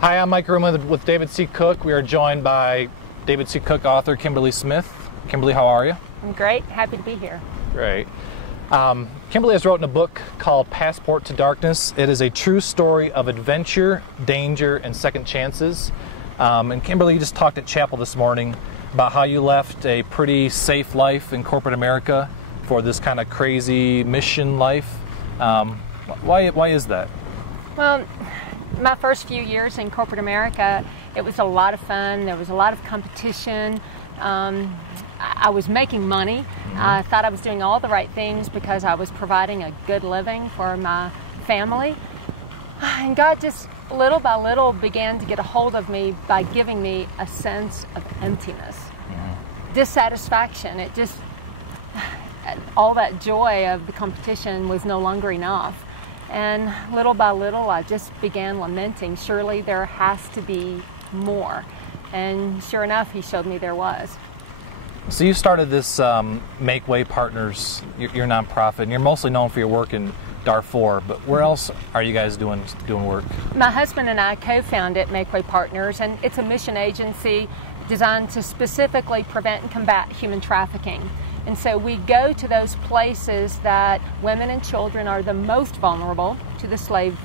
Hi, I'm Mike Roman with David C. Cook. We are joined by David C. Cook author Kimberly Smith. Kimberly, how are you? I'm great. Happy to be here. Great. Kimberly has written a book called Passport to Darkness. It is a true story of adventure, danger, and second chances. And Kimberly, you just talked at chapel this morning about how you left a pretty safe life in corporate America for this kind of crazy mission life. Why is that? Well, my first few years in corporate America, it was a lot of fun. There was a lot of competition. I was making money. I thought I was doing all the right things because I was providing a good living for my family. And God just little by little began to get a hold of me by giving me a sense of emptiness, dissatisfaction. It just, all that joy of the competition was no longer enough. And little by little, I just began lamenting, surely there has to be more. And sure enough, he showed me there was. So you started this Make Way Partners, your nonprofit, and you're mostly known for your work in Darfur, but where else are you guys doing work? My husband and I co-founded Make Way Partners, and it's a mission agency designed to specifically prevent and combat human trafficking. And so we go to those places that women and children are the most vulnerable to the slave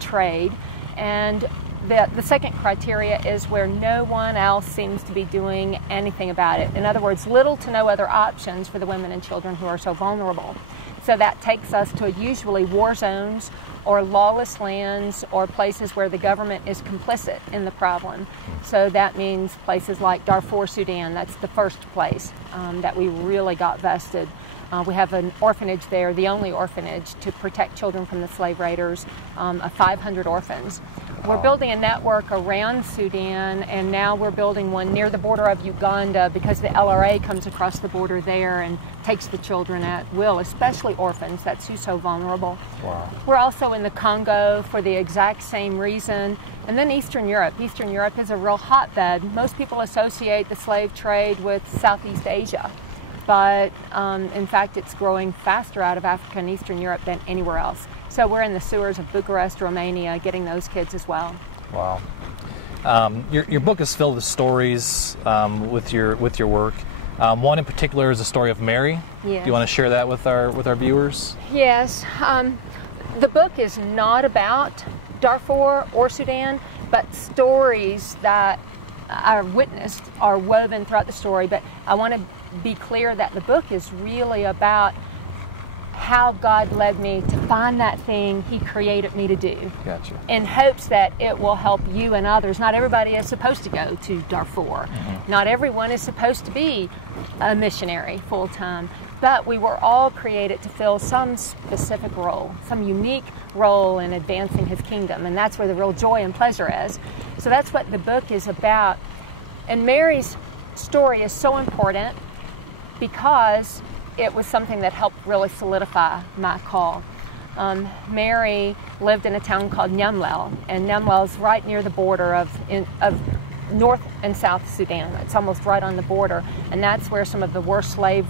trade. And the second criteria is where no one else seems to be doing anything about it. In other words, little to no other options for the women and children who are so vulnerable. So that takes us to usually war zones or lawless lands or places where the government is complicit in the problem. So that means places like Darfur, Sudan. That's the first place that we really got vested. We have an orphanage there, the only orphanage to protect children from the slave raiders, of 500 orphans. We're building a network around Sudan, and now we're building one near the border of Uganda because the LRA comes across the border there and takes the children at will, especially orphans. That's who's so vulnerable. Wow. We're also in the Congo for the exact same reason. And then Eastern Europe. Eastern Europe is a real hotbed. Most people associate the slave trade with Southeast Asia. But in fact, it's growing faster out of Africa and Eastern Europe than anywhere else. So we're in the sewers of Bucharest, Romania, getting those kids as well. Wow. Your book is filled with stories with your work. One in particular is the story of Mary. Yes. Do you want to share that with our viewers? Yes. The book is not about Darfur or Sudan, but stories that are witnessed are woven throughout the story. But I want to be clear that the book is really about how God led me to find that thing He created me to do. Gotcha. In hopes that it will help you and others. Not everybody is supposed to go to Darfur. Not everyone is supposed to be a missionary full-time. But we were all created to fill some specific role, some unique role in advancing His kingdom. And that's where the real joy and pleasure is. So that's what the book is about. And Mary's story is so important because it was something that helped really solidify my call. Mary lived in a town called Nyamlel, and Nyamlel is right near the border of North and South Sudan. It's almost right on the border, and that's where some of the worst slave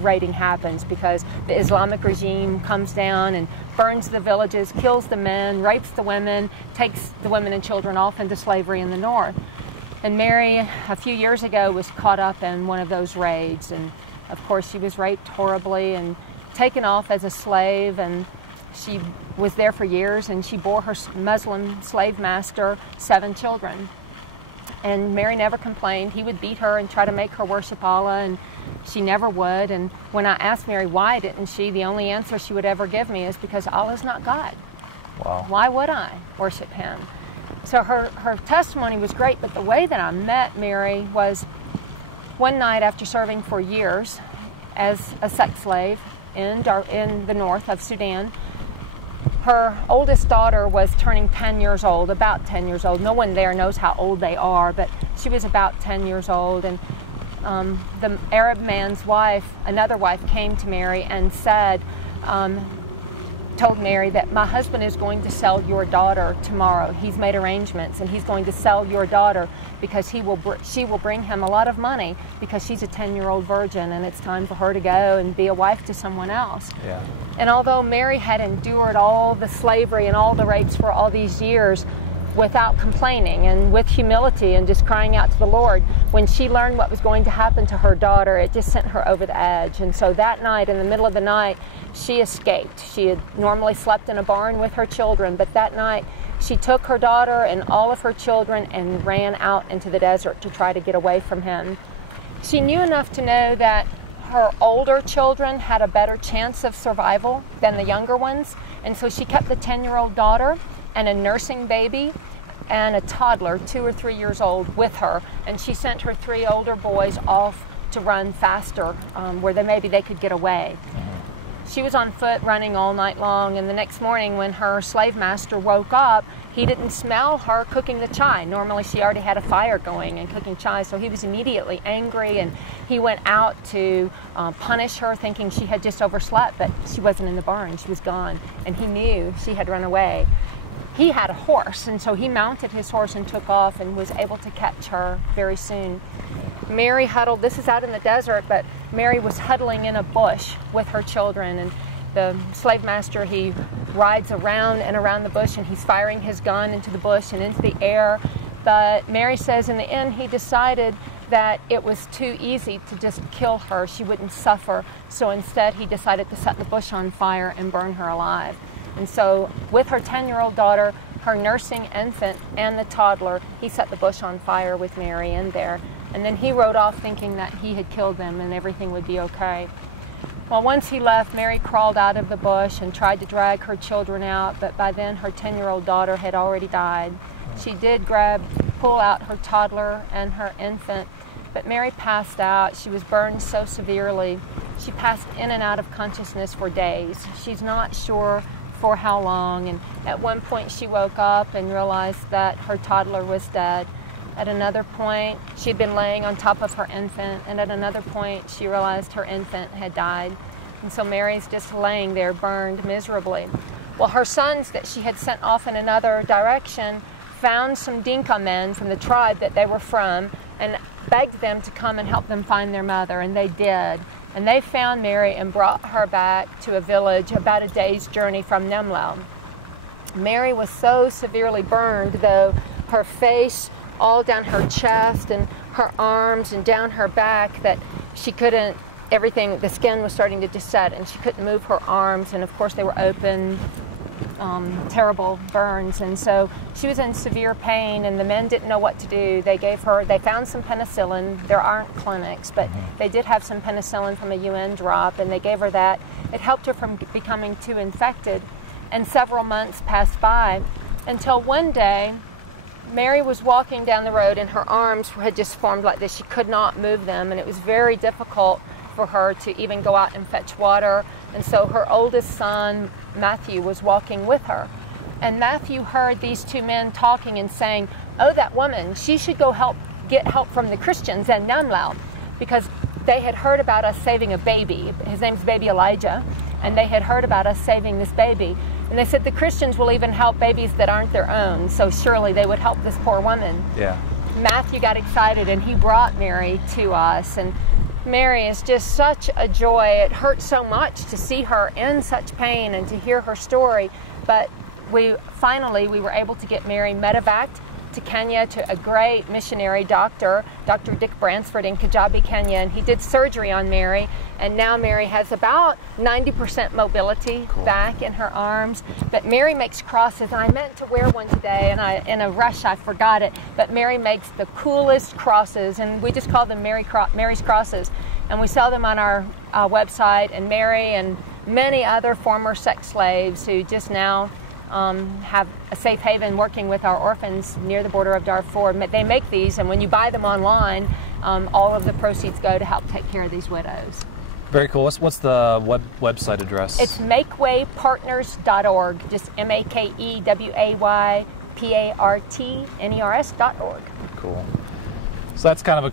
raiding happens because the Islamic regime comes down and burns the villages, kills the men, rapes the women, takes the women and children off into slavery in the north. And Mary, a few years ago, was caught up in one of those raids, and of course she was raped horribly and taken off as a slave, and she was there for years, and she bore her Muslim slave master 7 children. And Mary never complained. He would beat her and try to make her worship Allah, and she never would. And when I asked Mary why didn't she, the only answer she would ever give me is because Allah's not God. Wow. Why would I worship Him? So her testimony was great, but the way that I met Mary was one night after serving for years as a sex slave in the north of Sudan. Her oldest daughter was turning 10 years old, about 10 years old. No one there knows how old they are, but she was about 10 years old. And the Arab man's wife, another wife, came to Mary and said, told Mary that my husband is going to sell your daughter tomorrow. He's made arrangements, and he's going to sell your daughter because she will bring him a lot of money because she's a 10-year-old virgin, and it's time for her to go and be a wife to someone else. Yeah. And although Mary had endured all the slavery and all the rapes for all these years, without complaining and with humility and just crying out to the Lord. When she learned what was going to happen to her daughter, it just sent her over the edge. And so that night, in the middle of the night, she escaped. She had normally slept in a barn with her children, but that night she took her daughter and all of her children and ran out into the desert to try to get away from him. She knew enough to know that her older children had a better chance of survival than the younger ones, and so she kept the 10-year-old daughter and a nursing baby and a toddler, 2 or 3 years old, with her, and she sent her 3 older boys off to run faster, where maybe they could get away. She was on foot running all night long, and the next morning when her slave master woke up, he didn't smell her cooking the chai. Normally she already had a fire going and cooking chai, so he was immediately angry, and he went out to punish her, thinking she had just overslept, but she wasn't in the barn, she was gone, and he knew she had run away. He had a horse, and so he mounted his horse and took off and was able to catch her very soon. Mary huddled, this is out in the desert, but Mary was huddling in a bush with her children, and the slave master, he rides around and around the bush, and he's firing his gun into the bush and into the air. But Mary says in the end he decided that it was too easy to just kill her. She wouldn't suffer. So instead he decided to set the bush on fire and burn her alive. And so with her 10-year-old daughter, her nursing infant, and the toddler, he set the bush on fire with Mary in there. And then he rode off thinking that he had killed them and everything would be okay. Well, once he left, Mary crawled out of the bush and tried to drag her children out, but by then her 10-year-old daughter had already died. She did pull out her toddler and her infant, but Mary passed out. She was burned so severely. She passed in and out of consciousness for days. She's not sure for how long, and at one point she woke up and realized that her toddler was dead. At another point, she'd been laying on top of her infant, and at another point, she realized her infant had died. And so Mary's just laying there, burned miserably. Well, her sons that she had sent off in another direction found some Dinka men from the tribe that they were from and begged them to come and help them find their mother, and they did. And they found Mary and brought her back to a village about a day's journey from Nemlau. Mary was so severely burned, though, her face, all down her chest and her arms and down her back, that she couldn't, the skin was starting to just set, and she couldn't move her arms, and of course they were open, terrible burns, and so she was in severe pain, and the men didn't know what to do. They found some penicillin. There aren't clinics, but they did have some penicillin from a UN drop, and they gave her that. It helped her from becoming too infected, and several months passed by until one day Mary was walking down the road and her arms had just formed like this. She could not move them, and it was very difficult for her to even go out and fetch water. And so her oldest son, Matthew, was walking with her. And Matthew heard these 2 men talking and saying, "Oh, that woman, she should go get help from the Christians in Namlau," because they had heard about us saving a baby. His name's baby Elijah, and they had heard about us saving this baby. And they said the Christians will even help babies that aren't their own, so surely they would help this poor woman. Yeah. Matthew got excited, and he brought Mary to us, and Mary is just such a joy. It hurt so much to see her in such pain and to hear her story, but we were able to get Mary medevaced to Kenya to a great missionary doctor, Dr. Dick Bransford in Kajabi, Kenya, and he did surgery on Mary, and now Mary has about 90% mobility back in her arms. But Mary makes crosses, and I meant to wear one today, and in a rush I forgot it, but Mary makes the coolest crosses, and we just call them Mary's crosses, and we sell them on our website. And Mary and many other former sex slaves who just now have a safe haven working with our orphans near the border of Darfur. They make these, and when you buy them online, all of the proceeds go to help take care of these widows. Very cool. What's the website address? It's makewaypartners.org, just makewaypartners.org. Cool. So that's kind of a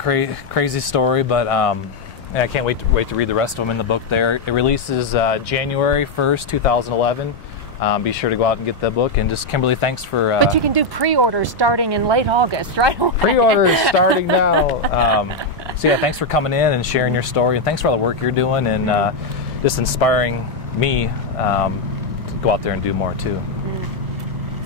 crazy story, but I can't wait to read the rest of them in the book there. It releases January 1st, 2011. Be sure to go out and get the book. And just, Kimberly, thanks for... but you can do pre-orders starting in late August, right? Pre-orders starting now. So yeah, thanks for coming in and sharing your story. And thanks for all the work you're doing and just inspiring me to go out there and do more too.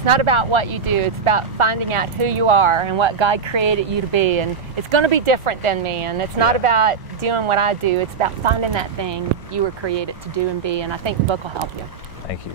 not about what you do. It's about finding out who you are and what God created you to be. And it's going to be different than me. And it's not about doing what I do. It's about finding that thing you were created to do and be. And I think the book will help you. Thank you.